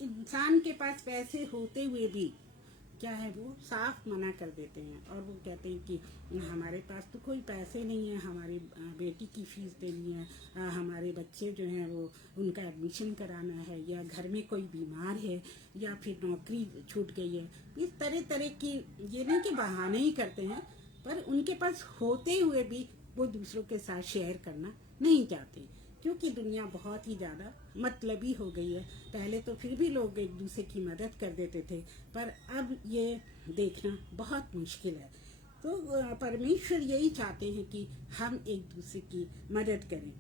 इंसान के पास पैसे होते हुए भी क्या है, वो साफ मना कर देते हैं और वो कहते हैं कि हमारे पास तो कोई पैसे नहीं है, हमारी बेटी की फीस देनी है, हमारे बच्चे जो हैं वो उनका एडमिशन कराना है, या घर में कोई बीमार है, या फिर नौकरी छूट गई है। इस तरह तरह की, ये नहीं कि बहाने ही करते हैं, पर उनके पास होते हुए भी वो दूसरों के साथ शेयर करना नहीं चाहते, क्योंकि दुनिया बहुत ही ज़्यादा मतलबी हो गई है। पहले तो फिर भी लोग एक दूसरे की मदद कर देते थे, पर अब ये देखना बहुत मुश्किल है। तो परमेश्वर यही चाहते हैं कि हम एक दूसरे की मदद करें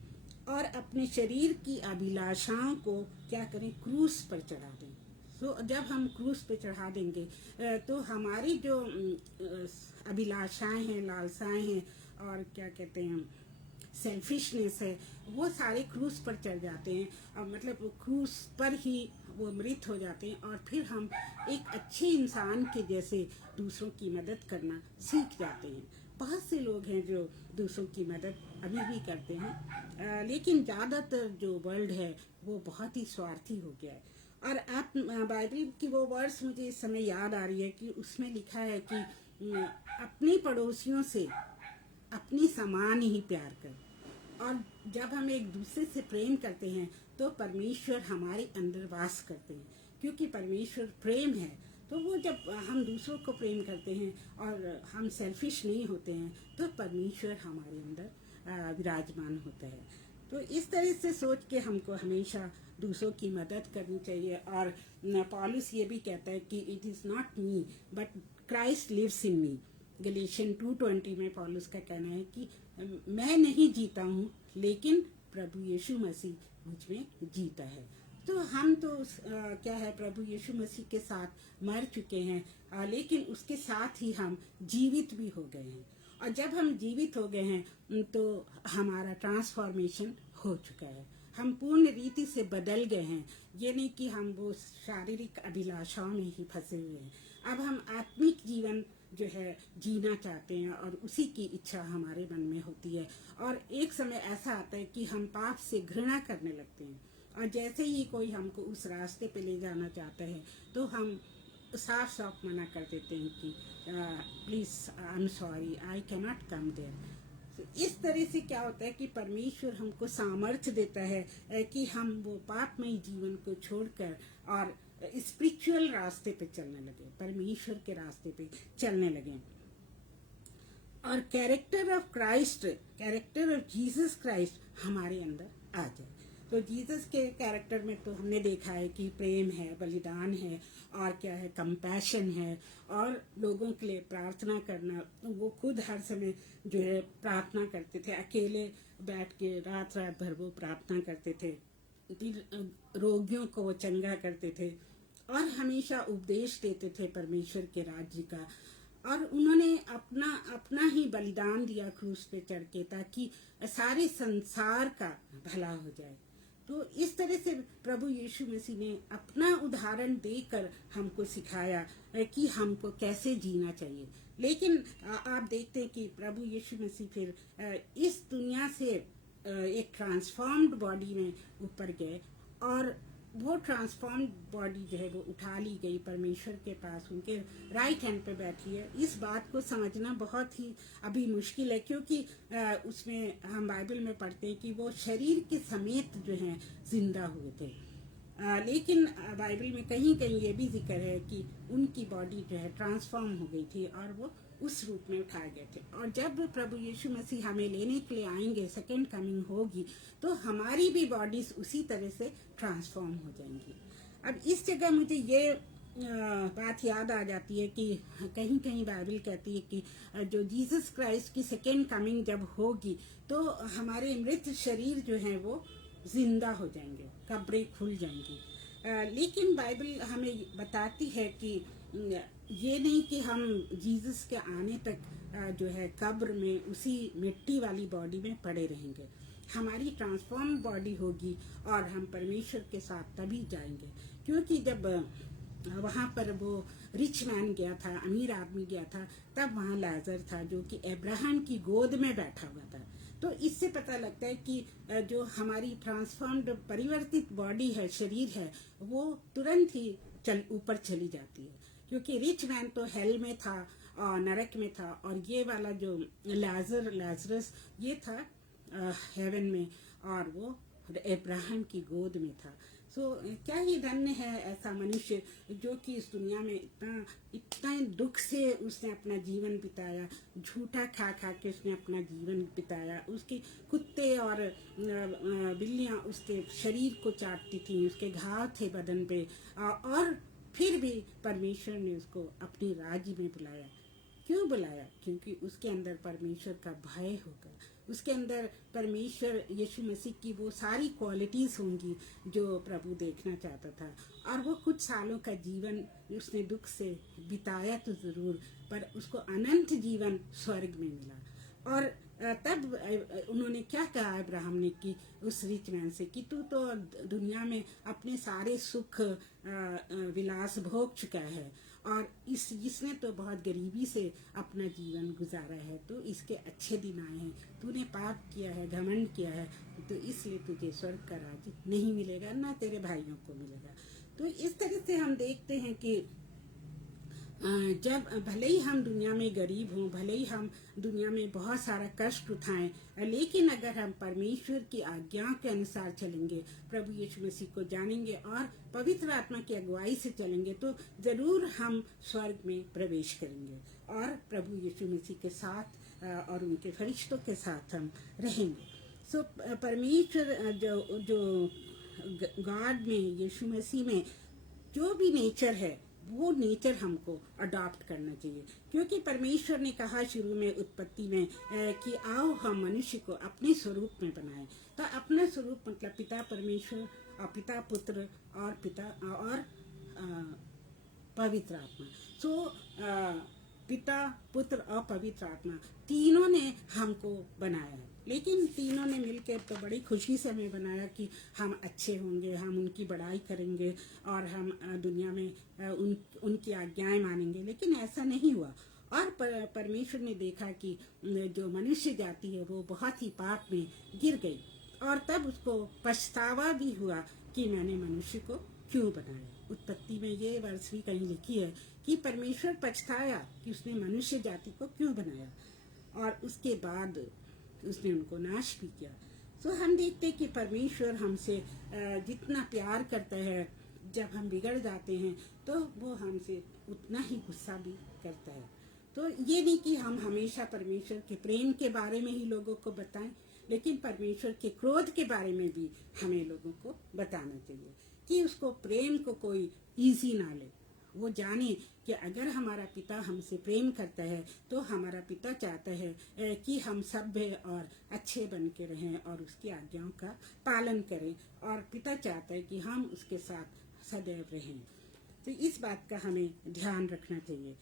और अपने शरीर की अभिलाषाओं को क्या करें, क्रूस पर चढ़ा दें। तो जब हम क्रूस पे चढ़ा देंगे तो हमारी जो अभिलाषाएं हैं, लालसाएं हैं, और क्या कहते हैं, सेल्फिशनेस है, वो सारे क्रूस पर चढ़ जाते हैं, और मतलब क्रूस पर ही वो मृत हो जाते हैं, और फिर हम एक अच्छे इंसान के जैसे दूसरों की मदद करना सीख जाते हैं। बहुत से लोग हैं जो दूसरों की मदद अभी भी करते हैं, लेकिन ज़्यादातर जो वर्ल्ड है वो बहुत ही स्वार्थी हो गया है। और आप बाइबल की वो वर्ड्स मुझे इस समय याद आ रही है कि उसमें लिखा है कि अपने पड़ोसियों से अपनी समान ही प्यार कर। और जब हम एक दूसरे से प्रेम करते हैं तो परमेश्वर हमारे अंदर वास करते हैं, क्योंकि परमेश्वर प्रेम है। तो वो जब हम दूसरों को प्रेम करते हैं और हम सेल्फिश नहीं होते हैं तो परमेश्वर हमारे अंदर विराजमान होता है। तो इस तरह से सोच के हमको हमेशा दूसरों की मदद करनी चाहिए। और पौलुस ये भी कहता है कि it is not me but Christ lives in me. Galatians 2:20 में पौलुस का कहना है कि मैं नहीं जीता हूँ, लेकिन प्रभु यीशु मसीह मुझ में जीता है। तो हम तो क्या है, प्रभु यीशु मसीह के साथ मर चुके हैं, लेकिन उसके साथ ही हम जीवित भी हो गए हैं। और जब हम जीवित हो गए हैं तो हमारा ट्रांसफॉर्मेशन हो चुका है, हम पूर्ण रीति से बदल गए हैं। ये नहीं कि हम वो शारीरिक अभिलाषाओं में ही फंसे हुए हैं। अब हम आत्मिक जीवन जो है जीना चाहते हैं और उसी की इच्छा हमारे मन में होती है। और एक समय ऐसा आता है कि हम पाप से घृणा करने लगते हैं, और जैसे ही कोई हमको उस रास्ते पे ले जाना चाहता है तो हम साफ साफ मना कर देते हैं कि please I am sorry, I can not come there. इस तरह से क्या होता है कि परमेश्वर हमको सामर्थ्य देता है कि हम वो पापमय जीवन को छोड़कर और स्पिरिचुअल रास्ते पे चलने लगे, परमेश्वर के रास्ते पे चलने लगे, और character of Christ, character of Jesus Christ हमारे अंदर आ जाए। तो जीसस के कैरेक्टर में तो हमने देखा है कि प्रेम है, बलिदान है, और क्या है, कंपैशन है, और लोगों के लिए प्रार्थना करना। वो खुद हर समय जो है प्रार्थना करते थे, अकेले बैठ के रात रात भर वो प्रार्थना करते थे, रोगियों को वो चंगा करते थे, और हमेशा उपदेश देते थे परमेश्वर के राज्य का। और उन्होंने अपना ही बलिदान दिया क्रूस पे चढ़ के, ताकि सारे संसार का भला हो जाए। तो इस तरह से प्रभु यीशु मसीह ने अपना उदाहरण देकर हमको सिखाया कि हमको कैसे जीना चाहिए। लेकिन आप देखते हैं कि प्रभु यीशु मसीह फिर इस दुनिया से एक ट्रांसफॉर्म्ड बॉडी में ऊपर गए, और वो ट्रांसफॉर्म्ड बॉडी जो है वो उठा ली गई परमेश्वर के पास, उनके राइट हैंड पे बैठी है। इस बात को समझना बहुत ही अभी मुश्किल है, क्योंकि उसमें हम बाइबल में पढ़ते हैं कि वो शरीर के समेत जो हैं जिंदा हुए थे, लेकिन बाइबल में कहीं कहीं ये भी जिक्र है कि उनकी बॉडी जो है ट्रांसफॉर्म हो गई थी और वो उस रूप में उठाए गए थे। और जब प्रभु यीशु मसीह हमें लेने के लिए आएंगे, सेकेंड कमिंग होगी, तो हमारी भी बॉडीज उसी तरह से ट्रांसफॉर्म हो जाएंगी। अब इस जगह मुझे ये बात याद आ जाती है कि कहीं कहीं बाइबल कहती है कि जो जीसस क्राइस्ट की सेकेंड कमिंग जब होगी तो हमारे मृत शरीर जो हैं वो जिंदा हो जाएंगे, कब्रें खुल जाएंगी। लेकिन बाइबल हमें बताती है कि ये नहीं कि हम जीसस के आने तक जो है कब्र में उसी मिट्टी वाली बॉडी में पड़े रहेंगे। हमारी ट्रांसफॉर्म बॉडी होगी और हम परमेश्वर के साथ तभी जाएंगे, क्योंकि जब वहाँ पर वो रिच मैन गया था, अमीर आदमी गया था, तब वहाँ लाजर था जो कि अब्राहम की गोद में बैठा हुआ था। तो इससे पता लगता है कि जो हमारी ट्रांसफॉर्म्ड परिवर्तित बॉडी है, शरीर है, वो तुरंत ही ऊपर चली जाती है, क्योंकि रिच मैन तो हेल में था और नरक में था, और ये वाला जो लाजरस ये था हेवन में, और वो अब्राहम की गोद में था। सो क्या ही धन्य है ऐसा मनुष्य जो कि इस दुनिया में इतना इतना दुख से उसने अपना जीवन बिताया, झूठा खा खा के उसने अपना जीवन बिताया। उसके कुत्ते और बिल्लियां उसके शरीर को चाटती थी, उसके घाव थे बदन पे, और फिर भी परमेश्वर ने उसको अपने राज्य में बुलाया। क्यों बुलाया? क्योंकि उसके अंदर परमेश्वर का भय होगा, उसके अंदर परमेश्वर यीशु मसीह की वो सारी क्वालिटीज़ होंगी जो प्रभु देखना चाहता था। और वो कुछ सालों का जीवन उसने दुख से बिताया तो ज़रूर, पर उसको अनंत जीवन स्वर्ग में मिला। और तब उन्होंने क्या कहा अब्राहम ने कि उस रिच मैन से कि तू तो दुनिया में अपने सारे सुख विलास भोग चुका है, और इसने तो बहुत गरीबी से अपना जीवन गुजारा है, तो इसके अच्छे दिन आए हैं। तूने पाप किया है, घमंड किया है, तो इसलिए तुझे स्वर्ग का राज्य नहीं मिलेगा, ना तेरे भाइयों को मिलेगा। तो इस तरह से हम देखते हैं कि जब भले ही हम दुनिया में गरीब हों, भले ही हम दुनिया में बहुत सारा कष्ट उठाएं, लेकिन अगर हम परमेश्वर की आज्ञा के अनुसार चलेंगे, प्रभु यीशु मसीह को जानेंगे और पवित्र आत्मा की अगुवाई से चलेंगे, तो ज़रूर हम स्वर्ग में प्रवेश करेंगे और प्रभु यीशु मसीह के साथ और उनके फरिश्तों के साथ हम रहेंगे। सो परमेश्वर जो गॉड में, यीशु मसीह में जो भी नेचर है, वो नेचर हमको अडॉप्ट करना चाहिए। क्योंकि परमेश्वर ने कहा शुरू में उत्पत्ति में कि आओ हम मनुष्य को अपने स्वरूप में बनाएं। तो अपना स्वरूप मतलब पिता परमेश्वर और पिता पुत्र और पिता और पवित्र आत्मा। सो पिता पुत्र और पवित्र आत्मा तीनों ने हमको बनाया है, लेकिन तीनों ने मिलकर तो बड़ी खुशी से हमें बनाया कि हम अच्छे होंगे, हम उनकी बड़ाई करेंगे और हम दुनिया में उनकी आज्ञाएं मानेंगे। लेकिन ऐसा नहीं हुआ, और परमेश्वर ने देखा कि जो मनुष्य जाति है वो बहुत ही पाप में गिर गई, और तब उसको पछतावा भी हुआ कि मैंने मनुष्य को क्यों बनाया। उत्पत्ति में ये वर्ष भी कहीं लिखी है कि परमेश्वर पछताया कि उसने मनुष्य जाति को क्यों बनाया, और उसके बाद उसने उनको नाश भी किया। सो हम देखते हैं कि परमेश्वर हमसे जितना प्यार करता है, जब हम बिगड़ जाते हैं तो वो हमसे उतना ही गुस्सा भी करता है। तो ये नहीं कि हम हमेशा परमेश्वर के प्रेम के बारे में ही लोगों को बताएं, लेकिन परमेश्वर के क्रोध के बारे में भी हमें लोगों को बताना चाहिए कि उसको प्रेम को कोई इजी ना ले। वो जाने कि अगर हमारा पिता हमसे प्रेम करता है तो हमारा पिता चाहता है कि हम सभ्य और अच्छे बन के रहें और उसकी आज्ञाओं का पालन करें, और पिता चाहता है कि हम उसके साथ सदैव रहें। तो इस बात का हमें ध्यान रखना चाहिए।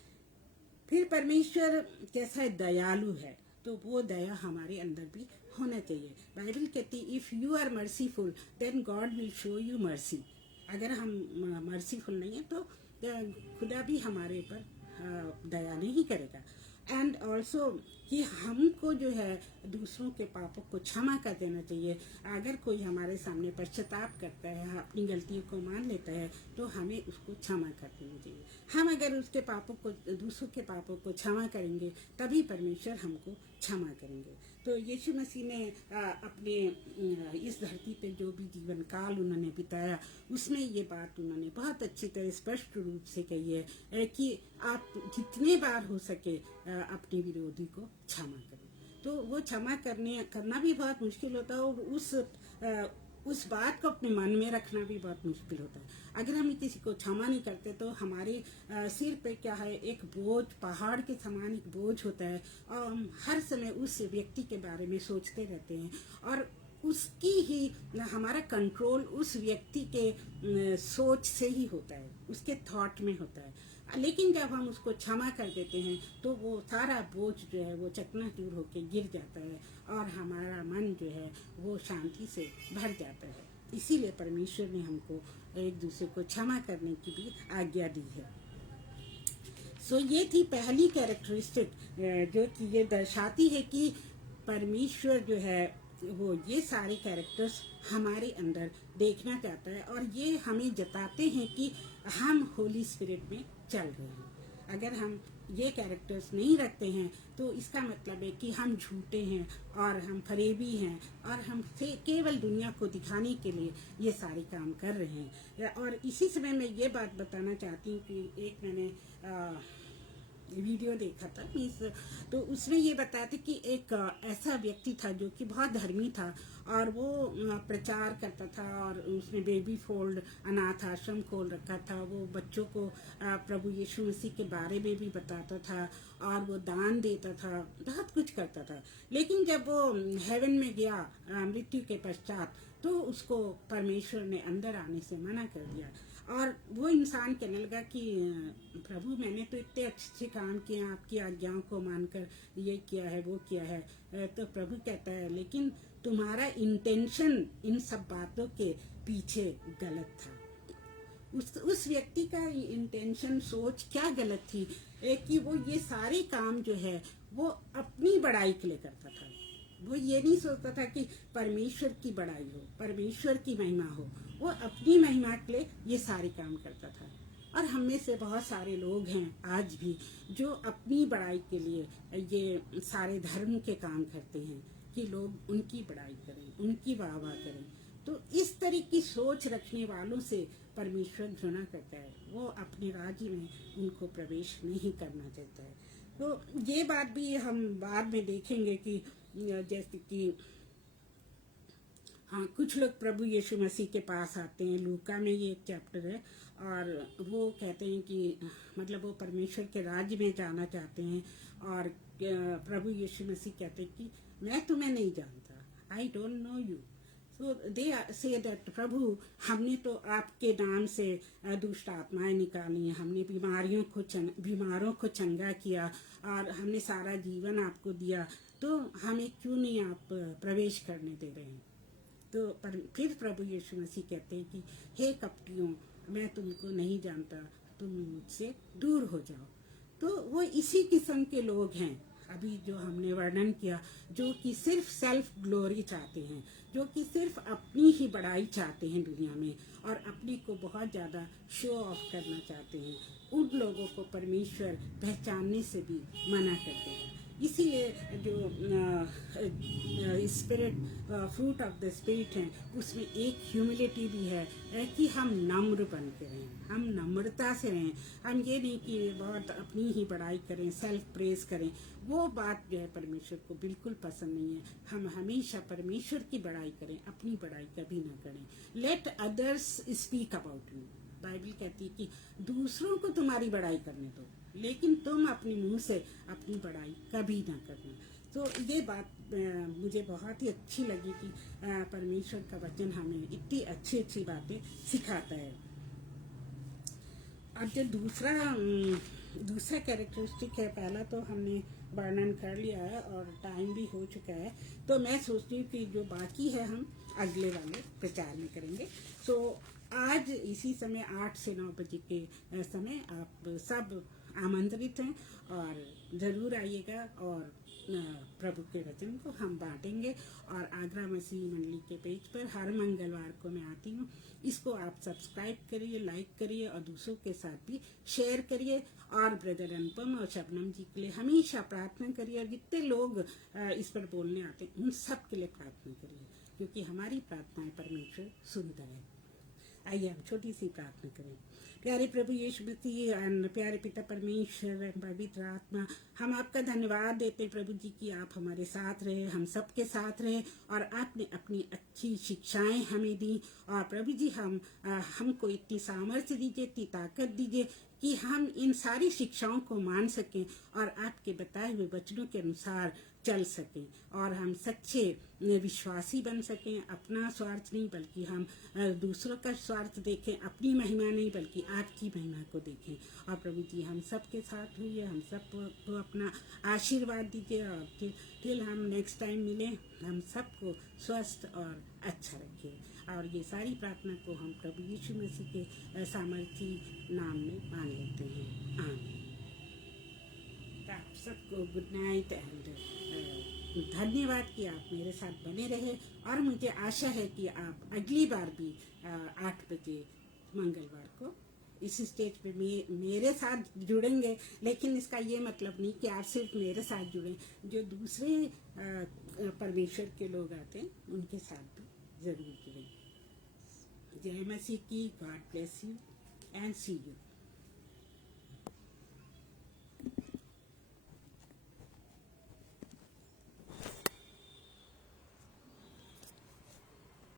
फिर परमेश्वर कैसा है? दयालु है, तो वो दया हमारे अंदर भी होना चाहिए। बाइबल कहती है if you are merciful then God will show you mercy. अगर हम मर्सीफुल नहीं है तो खुदा भी हमारे ऊपर दया नहीं करेगा। एंड ऑल्सो कि हमको जो है दूसरों के पापों को क्षमा कर देना चाहिए। अगर कोई हमारे सामने पश्चाताप करता है, अपनी गलतियों को मान लेता है, तो हमें उसको क्षमा कर देना चाहिए। हम अगर उसके पापों को, दूसरों के पापों को क्षमा करेंगे, तभी परमेश्वर हमको क्षमा करेंगे। तो यीशु मसीह ने अपने इस धरती पे जो भी जीवन काल उन्होंने बिताया, उसमें ये बात उन्होंने बहुत अच्छी तरह स्पष्ट रूप से कही है कि आप जितने बार हो सके अपने विरोधी को क्षमा करें। तो वो क्षमा करना भी बहुत मुश्किल होता है, और उस बात को अपने मन में रखना भी बहुत मुश्किल होता है। अगर हम किसी को क्षमा नहीं करते तो हमारे सिर पे क्या है, एक बोझ, पहाड़ के समान एक बोझ होता है, और हम हर समय उस व्यक्ति के बारे में सोचते रहते हैं, और उसकी ही हमारा कंट्रोल उस व्यक्ति के सोच से ही होता है, उसके थॉट में होता है। लेकिन जब हम उसको क्षमा कर देते हैं तो वो सारा बोझ जो है वो चकनाचूर होके गिर जाता है, और हमारा मन जो है वो शांति से भर जाता है। इसीलिए परमेश्वर ने हमको एक दूसरे को क्षमा करने की भी आज्ञा दी है। सो ये थी पहली कैरेक्टरिस्टिक जो कि ये दर्शाती है कि परमेश्वर जो है वो ये सारे कैरेक्टर्स हमारे अंदर देखना चाहता है, और ये हमें जताते हैं कि हम होली स्पिरिट में चल रहे हैं। अगर हम ये कैरेक्टर्स नहीं रखते हैं तो इसका मतलब है कि हम झूठे हैं और हम फरेबी हैं और हम केवल दुनिया को दिखाने के लिए ये सारे काम कर रहे हैं। और इसी समय मैं ये बात बताना चाहती हूँ कि एक मैंने वीडियो देखा था मीन्स, तो उसमें ये बताया था कि एक ऐसा व्यक्ति था जो कि बहुत धर्मी था और वो प्रचार करता था और उसने बेबी फोल्ड अनाथ आश्रम खोल रखा था। वो बच्चों को प्रभु यीशु मसीह के बारे में भी बताता था और वो दान देता था, बहुत कुछ करता था। लेकिन जब वो हेवन में गया मृत्यु के पश्चात, तो उसको परमेश्वर ने अंदर आने से मना कर दिया। और वो इंसान कहने लगा कि प्रभु मैंने तो इतने अच्छे काम किए, आपकी आज्ञाओं को मानकर ये किया है वो किया है। तो प्रभु कहता है लेकिन तुम्हारा इंटेंशन इन सब बातों के पीछे गलत था। उस व्यक्ति का इंटेंशन, सोच क्या गलत थी कि वो ये सारे काम जो है वो अपनी बड़ाई के लिए करता था। वो ये नहीं सोचता था कि परमेश्वर की बड़ाई हो, परमेश्वर की महिमा हो। वो अपनी महिमा के लिए ये सारे काम करता था। और हम में से बहुत सारे लोग हैं आज भी जो अपनी बड़ाई के लिए ये सारे धर्म के काम करते हैं कि लोग उनकी बड़ाई करें, उनकी वाह वाह करें। तो इस तरह की सोच रखने वालों से परमेश्वर घृणा करता है, वो अपने राज्य में उनको प्रवेश नहीं करना चाहता है। तो ये बात भी हम बाद में देखेंगे कि जैसे कि हाँ, कुछ लोग प्रभु यीशु मसीह के पास आते हैं, लूका में ये एक चैप्टर है, और वो कहते हैं कि मतलब वो परमेश्वर के राज्य में जाना चाहते हैं और प्रभु यीशु मसीह कहते हैं कि मैं तुम्हें नहीं जानता, I don't know you. So they say that प्रभु हमने तो आपके नाम से दुष्ट आत्माएं निकाली, हमने बीमारों को चंगा किया और हमने सारा जीवन आपको दिया, तो हमें क्यों नहीं आप प्रवेश करने दे रहे हैं। तो फिर प्रभु यीशु मसीह कहते हैं कि हे कपटियों, मैं तुमको नहीं जानता, तुम मुझसे दूर हो जाओ। तो वो इसी किस्म के लोग हैं अभी जो हमने वर्णन किया, जो कि सिर्फ सेल्फ ग्लोरी चाहते हैं, जो कि सिर्फ अपनी ही बड़ाई चाहते हैं दुनिया में और अपने को बहुत ज़्यादा शो ऑफ करना चाहते हैं। उन लोगों को परमेश्वर पहचानने से भी मना करते हैं। इसीलिए जो spirit fruit of the spirit है उसमें एक ह्यूमिलिटी भी है कि हम नम्र बन के रहें, हम नम्रता से रहें। हम ये नहीं कि बहुत अपनी ही बड़ाई करें, सेल्फ प्रेज करें। वो बात जो है परमेश्वर को बिल्कुल पसंद नहीं है। हम हमेशा परमेश्वर की बड़ाई करें, अपनी बड़ाई कभी ना करें। Let others speak about you. Bible कहती है कि दूसरों को तुम्हारी बड़ाई करने दो, लेकिन तुम अपने मुंह से अपनी बड़ाई कभी ना करना। तो ये बात मुझे बहुत ही अच्छी लगी कि परमेश्वर का वचन हमें इतनी अच्छी अच्छी बातें सिखाता है। अब जो दूसरा कैरेक्टरिस्टिक है, पहला तो हमने वर्णन कर लिया है और टाइम भी हो चुका है, तो मैं सोचती हूँ कि जो बाकी है हम अगले वाले प्रचार में करेंगे। तो आज इसी समय 8 से 9 बजे के समय आप सब आमंत्रित हैं और ज़रूर आइएगा और प्रभु के वचन को हम बांटेंगे। और आगरा मसीह मंडली के पेज पर हर मंगलवार को मैं आती हूँ। इसको आप सब्सक्राइब करिए, लाइक करिए और दूसरों के साथ भी शेयर करिए। और ब्रदर अनुपम और शबनम जी के लिए हमेशा प्रार्थना करिए और जितने लोग इस पर बोलने आते हैं उन सब के लिए प्रार्थना करिए, क्योंकि हमारी प्रार्थनाएं परमेश्वर सुनता है। आइए हम छोटी सी प्रार्थना करें। प्यारे प्रभु यीशु मसीह, प्यारे पिता परमेश्वर, पवित्र आत्मा, हम आपका धन्यवाद देते हैं प्रभु जी कि आप हमारे साथ रहे, हम सबके साथ रहे और आपने अपनी अच्छी शिक्षाएं हमें दी। और प्रभु जी हमको इतनी सामर्थ्य दीजिए, इतनी ताकत दीजिए कि हम इन सारी शिक्षाओं को मान सकें और आपके बताए हुए वचनों के अनुसार चल सकें और हम सच्चे विश्वासी बन सकें। अपना स्वार्थ नहीं बल्कि हम दूसरों का स्वार्थ देखें, अपनी महिमा नहीं बल्कि आपकी महिमा को देखें। और प्रभु जी हम सब के साथ हुई, हम सब को अपना आशीर्वाद दीजिए और फिर हम नेक्स्ट टाइम मिलें, हम सबको स्वस्थ और अच्छा रखें। और ये सारी प्रार्थना को हम प्रभु यीशु मसीह के सामर्थी नाम में मांग लेते हैं, आमीन। आप सबको गुड नाइट एंड धन्यवाद कि आप मेरे साथ बने रहे। और मुझे आशा है कि आप अगली बार भी 8 बजे मंगलवार को इस स्टेज पे मेरे साथ जुड़ेंगे, लेकिन इसका ये मतलब नहीं कि आप सिर्फ मेरे साथ जुड़ें, जो दूसरे परमेश्वर के लोग आते हैं उनके साथ भी जरूर जुड़ें। जय मसीह की। God bless you and see you.